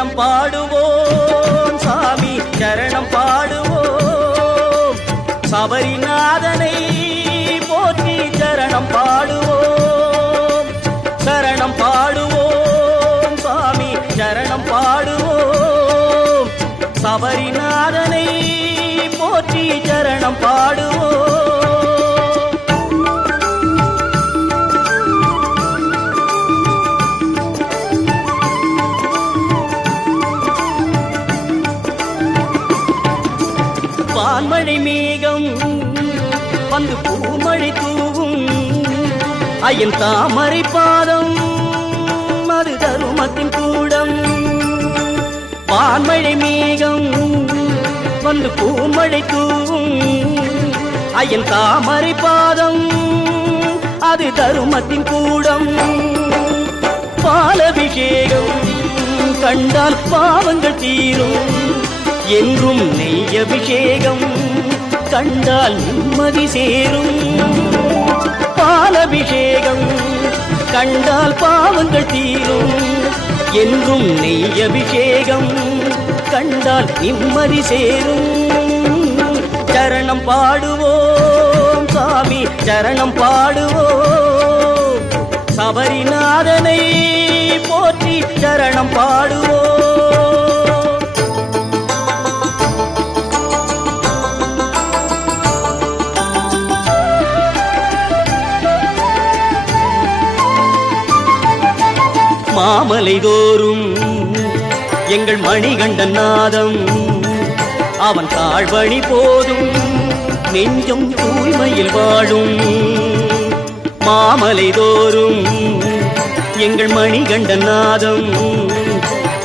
சரணம் பாடுவோம் சாமி சரணம் பாடுவோம் சபரிநாதனை போற்றி சரணம் பாடுவோம் சரணம் பாடுவோம் சாமி சரணம் பாடுவோம் சபரிநாதனை போற்றி சரணம் பாடுவோம் வான்மழை மேகம் வந்து பூமழை தூவும் ஐயன் தாமரை பாதம் அது தருமத்தின் கூடம் வான்மழை மேகம் வந்து பூமழை தூவும் ஐயன் தாமரை பாதம் அது தருமத்தின் கூடம் பாலபிஷேகம் கண்டால் பாவங்கள் தீரும் என்றும் நெய் அபிஷேகம் கண்டால் நிம்மதி சேரும் பாலபிஷேகம் கண்டால் பாவங்கள் தீரும் என்றும் நெய் அபிஷேகம் கண்டால் நிம்மதி சேரும் சரணம் பாடுவோம் சாமி சரணம் பாடுவோம் சபரிநாதனை போற்றி சரணம் பாடுவோம் மாமலை தோறும் எங்கள் மணிகண்டன் நாதம் அவன் தாழ்வழி போதும் நெஞ்சம் தூய்மையில் வாழும் மாமலை தோறும் எங்கள் மணிகண்டன் நாதம்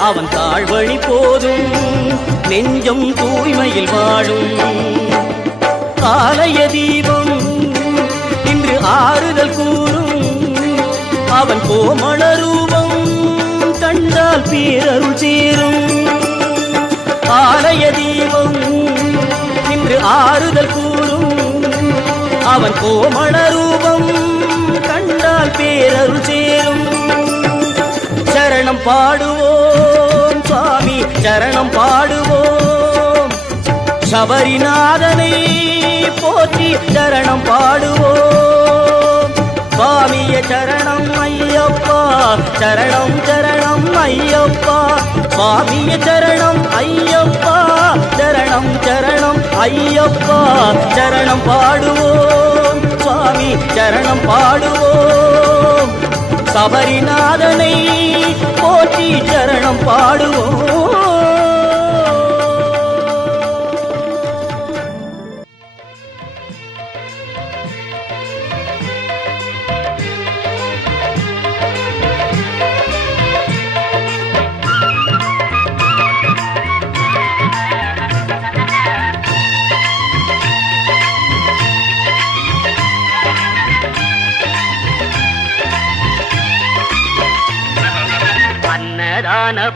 அவன் தாழ்வழி போதும் நெஞ்சம் தூய்மையில் வாழும் ஆலய தீபம் இன்று ஆறுதல் கூறும் அவன் கோமள ரூபம் கண்டால் பேரருள் சேரும் ஆலய தீபம் இன்று ஆறுதல் கூறும் அவன் கோமள ரூபம் கண்டால் பேரருள் சேரும் சரணம் பாடுவோம் சுவாமி சரணம் பாடுவோம் சபரிநாதனை போற்றி சரணம் பாடுவோம் சுவாமிய சரணம் ஐயப்பா சரணம் சரணம் ஐயப்பா சுவாமிய சரணம் ஐயப்பா சரணம் சரணம் ஐயப்பா சரணம் பாடுவோம் சுவாமி சரணம் பாடுவோம் சபரிநாதனை போற்றி சரணம் பாடுவோம்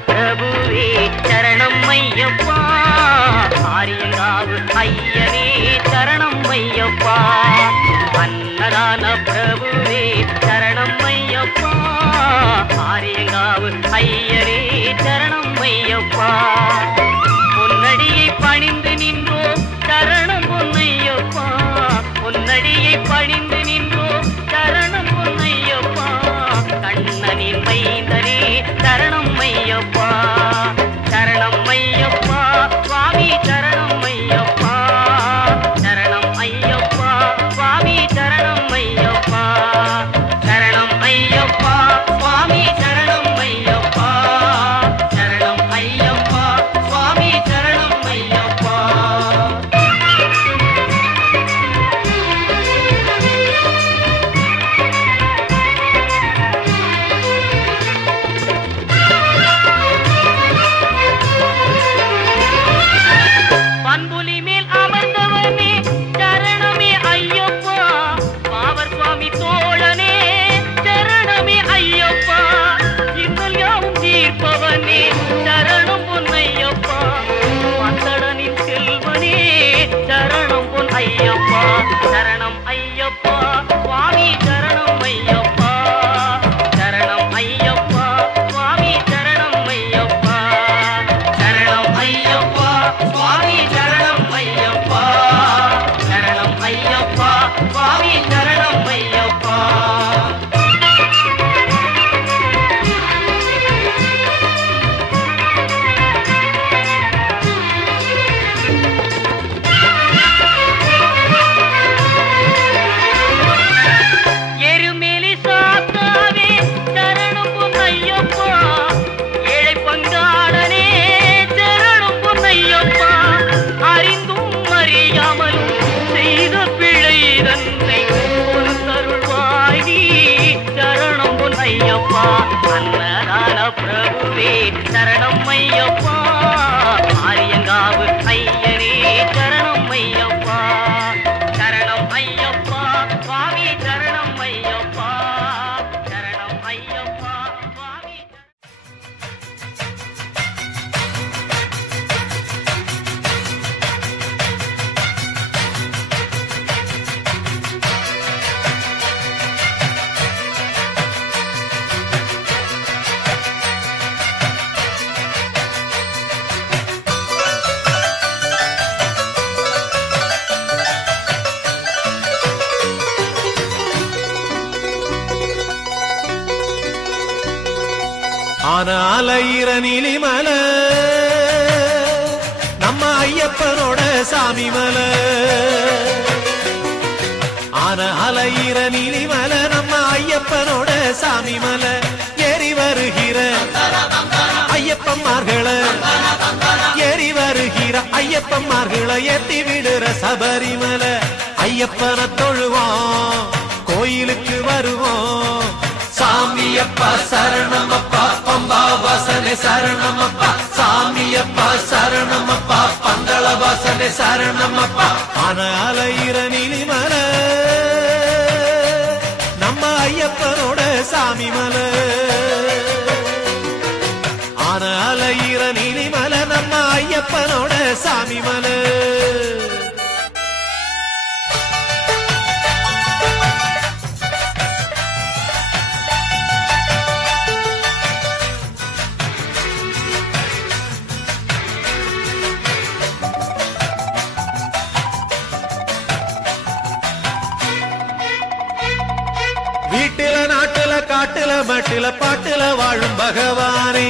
பிரபுவே சரணம் ஐயப்பா ஆரியங்காவு ஐயனே சரணம் ஐயப்பா அன்னதான பிரபுவே சரணம் ஐயப்பா ஆரியங்காவு ஐயனே சரணம் ஐயப்பா பொன்னடியை பணிந்து நின்றோம் சரணம் பொன்னையப்பா பொன்னடியை பணிந்து நின்றோம் சரணம் பொன்னையப்பா கண்ணனின் மைந்தனே சரணம் ஐயப்பா சரணம் ஐயப்பா சுவாமி சரணம் ஐயப்பா சரணம் ஐயப்பா சுவாமி சரணம் ஐயப்பா சரணம் ஐயப்பா சுவாமி சரணம் ஐயப்பா சரணம் ஐயப்பா சுவாமி சரணம் ஐயப்பா பிரபுவே சரணம் ஐயப்பா ஆரியங்காவு ஐயனே சரணம் ஐயப்பா சரணம் ஐயப்பா சுவாமி சரணம் ஐயப்பா சரணம் ஐயப்பா சுவாமி ஆனாலையிற நீலிமலை நம்ம ஐயப்பனோட சாமி மலை ஆனாலையிற நீலிமலை நம்ம ஐயப்பனோட சாமி மலை ஏறி வருகிற ஐயப்பன்மார்களை ஏறி வருகிற ஐயப்பன்மார்களை ஏத்தி விடுற சபரிமலை ஐயப்பனை தொழுவோம் கோயிலுக்கு வருவோம் சாமியப்பா சரணமப்பா பம்பா வாசனே சரணமப்பா சாமியப்பா சரணமப்பா பந்தள வாசனே சரணமப்பா ஆனாலையிற நீலிமலை நம்ம ஐயப்பனோட சாமி மலை ஆனாலையிற நீலிமலை நம்ம ஐயப்பனோட சாமி மலை வீட்டில நாட்டுல காட்டுல மட்டில பாட்டுல வாழும் பகவானே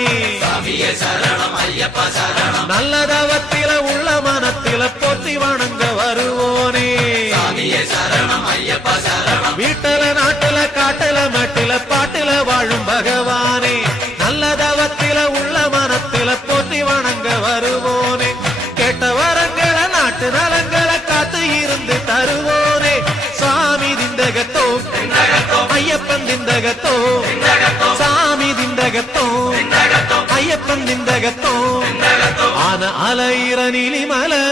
சரணம் ஐயப்பா சரணம் நல்ல தவத்தில உள்ள மனத்தில போற்றி வணங்க வருவோனே சரணம் ஐயப்பா சரணம் வீட்டில நாட்டுல காட்டுல மட்டில பாட்டுல வாழும் பகவானே நல்ல தவத்தில உள்ள மனத்தில போற்றி வணங்க வருவோனே கேட்ட வரங்களை நாட்டு நலங்களை காத்து இருந்து தருவோனே சுவாமி திண்டகத்தோ ஐயப்பன் திண்டகத்தோ சாமி திண்டகத்தோ ஐயப்பன் திண்டகத்தோ ஆன அலையிற நீலிமலை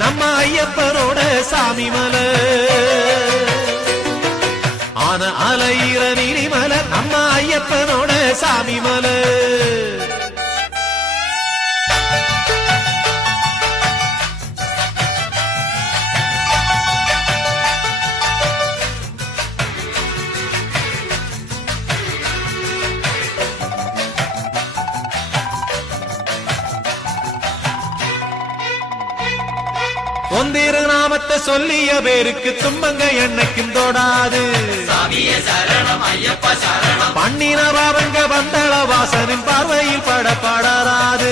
நம்ம ஐயப்பனோட சாமி மலை ஆன அலையிற நீலிமலை நம்ம ஐயப்பனோட சாமி மலை ஒந்திரு நாமத்தை சொல்லிய பேருக்கு துன்பங்க என்னைக்கும் தொடாது பண்ணின பாவங்க வந்தள வாசனின் பார்வையில் படப்படாது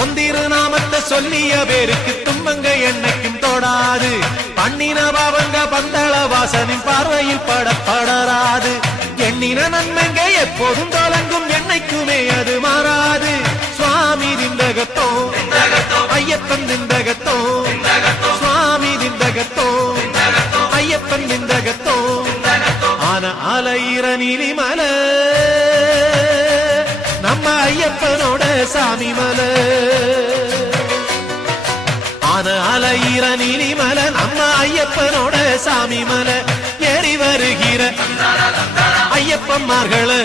ஒந்திரு நாமத்தை சொல்லிய பேருக்கு துன்பங்க என்னைக்கும் தொடாது பண்ணின பாவங்க வந்தள வாசனின் பார்வையில் படப்படாது எண்ணின நன்மைங்க எப்போதும் தொடங்கும் என்னைக்குமே அது மாறாது சுவாமி திண்டகத்தோ ஐயப்பன் திண்டகத்தோ சுவாமி திண்டகத்தோ ஐயப்பன் திண்டகத்தோ ஆன அலையிற நீலிமலை நம்ம ஐயப்பனோட சாமி மலை ஆன அலையிற நீலிமலை நம்ம ஐயப்பனோட சாமி மலை ஏறி வருகிற ஐயப்பன்மார்களை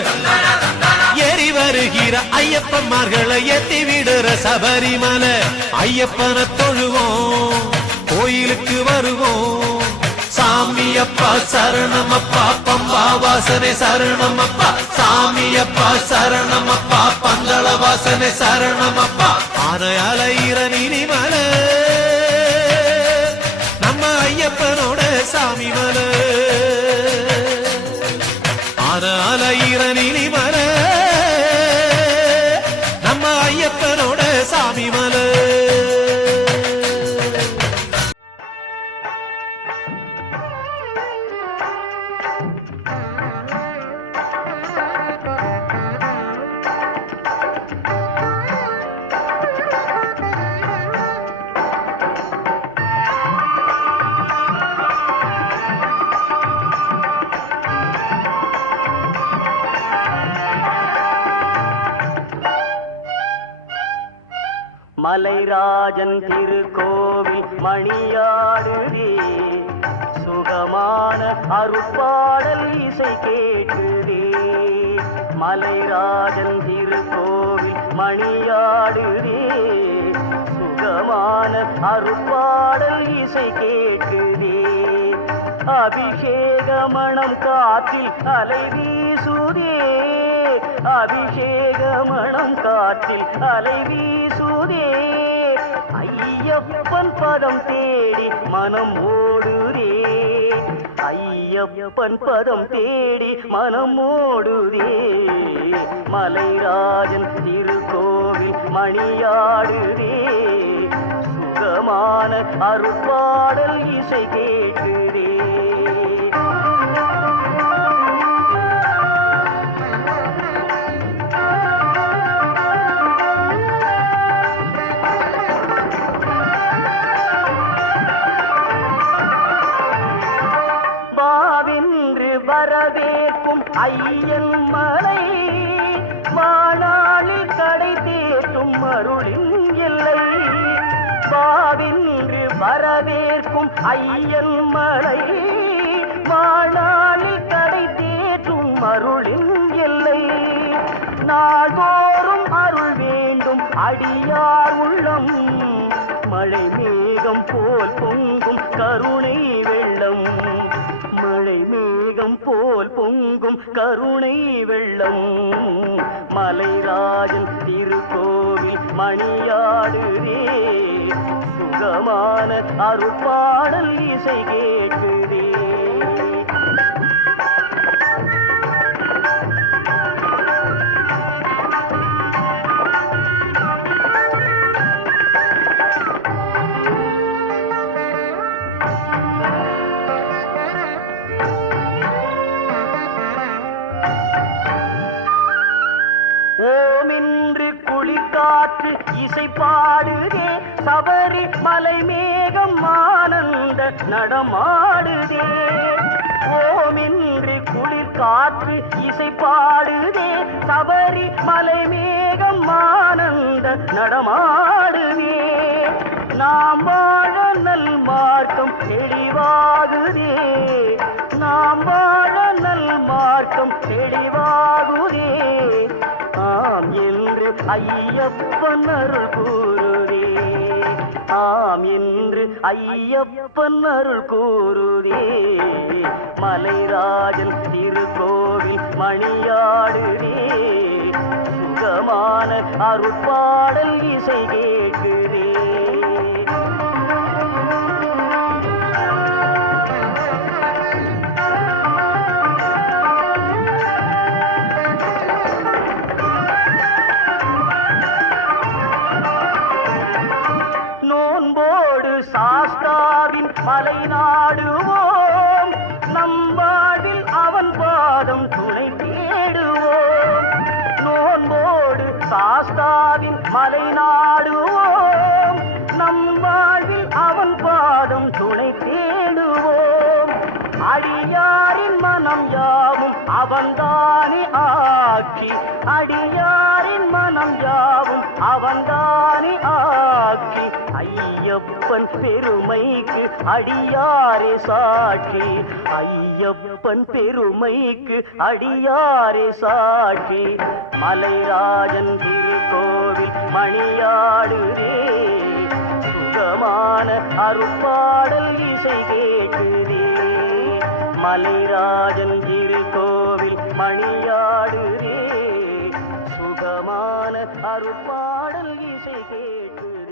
ஏறி வருகிற ஐயப்பன்மார்களை ஏத்தி விடுற சபரிமலை ஐயப்பனை தொழுவோம் கோயிலுக்கு வருவோம் சாமியப்பா சரணமப்பா பம்பா வாசனே சரணமப்பா சாமியப்பா சரணமப்பா பந்தள வாசனே சரணமப்பா ஆனையாலையிற நீலிமலை நம்ம ஐயப்பனோட சாமி மலை ஆனையாலையிற நீலிமலை நம்ம ஐயப்பனோட சாமி மலை மலைராஜன் திருக்கோவில் மணியாடுதே சுகமான அருட்பாடல் இசை கேட்குதே மலைராஜன் திருக்கோவில் மணியாடுதே சுகமான அருட்பாடல் இசை கேட்குதே அபிஷேக மணம் காற்றில் அலை வீசுதே அபிஷேக மணம் காற்றில் அலை வீசுதே ஐயப்பன் பதம் தேடி மனம் ஓடுதே ஐயப்பன் பதம் தேடி மனம் ஓடுதே மலைராஜன் திருக்கோவில் மணியாடுதே சுகமான அருட்பாடல் இசை கேட்குதே வரவேற்கும் ஐயன் மலை வாணாளில் கடை தேற்றும் அருளின் எல்லை பாவின்று வரவேற்கும் ஐயன் மலை வாணாளில் கடை தேற்றும் அருளின் எல்லை நாள்தோறும் அருள் வேண்டும் அடியார் உள்ளம் மழை மேகம் போல் பொங்கும் கருணை வெள்ளம் மழை மேகம் போல் பொங்கும் கருணை வெள்ளம் மலைராஜன் திருக்கோவில் மணியாடுதே சுகமான அருட்பாடல் இசை கேட்குதே ஓமென்று குளிர்காற்று இசை பாடுதே சபரி மலை மேகம் ஆனந்த நடமாடுதே ஓமென்று குளிர்காற்று இசை பாடுதே சபரி மலை மேகம் ஆனந்த நடமாடுதே நாம் வாழ நல் மார்க்கம் தெளிவாகுதே நாம் வாழ நல் மார்க்கம் தெளிவாகுதே ஆம் என்று ஐயப்பன் அருள் கூறுதே ஆம் என்று ஐயப்பன் அருள் கூறுதே மலைராஜன் திருக்கோவில் மணியாடுதே சுகமான அருட்பாடல் இசை கேட்குதே சாஸ்தாவின் மலை நாடுவோம் நம் வாழ்வில் அவன் பாதம் துணை தேடுவோம் நோன்போடு சாஸ்தாவின் மலை நாடுவோம் நம் வாழ்வில் அவன் பாதம் துணை தேடுவோம் அடியாரின் மனம் யாவும் அவன்தானே ஆக்கி அடியாரின் மனம் யாவும் அவன்தானே ஆக்கி ஐயப்பன் பெருமைக்கு அடியாரே சாட்சி ஐயப்பன் பெருமைக்கு அடியாரே சாட்சி மலைராஜன் திருக்கோவில் மணியாடுதே சுகமான அருட்பாடல் இசை கேட்குதே மலைராஜன் திருக்கோவில் மணியாடுதே சுகமான அருட்பாடல் இசை கேட்குதே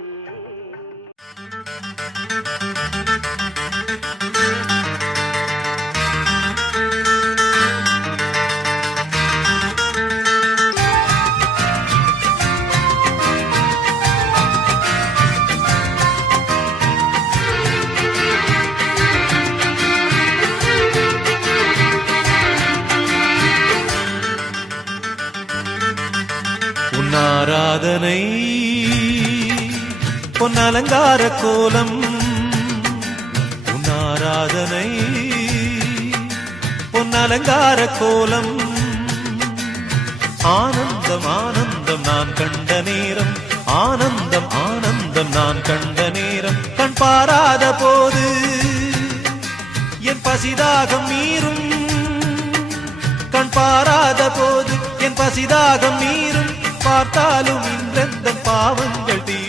ஆராதனை பொன்னலங்கார கோலம் ஆராதனை பொன்னலங்கார கோலம் ஆனந்தம் ஆனந்தம் நான் கண்ட நேரம் ஆனந்தம் ஆனந்தம் நான் கண்ட நேரம் கண் பாராத போது என் பசிதாகம் மீறும். கண் பாராத போது என் பசிதாகம் மீறும். பார்த்தாலும் இன்றெந்த பாவங்கள் தீரும்.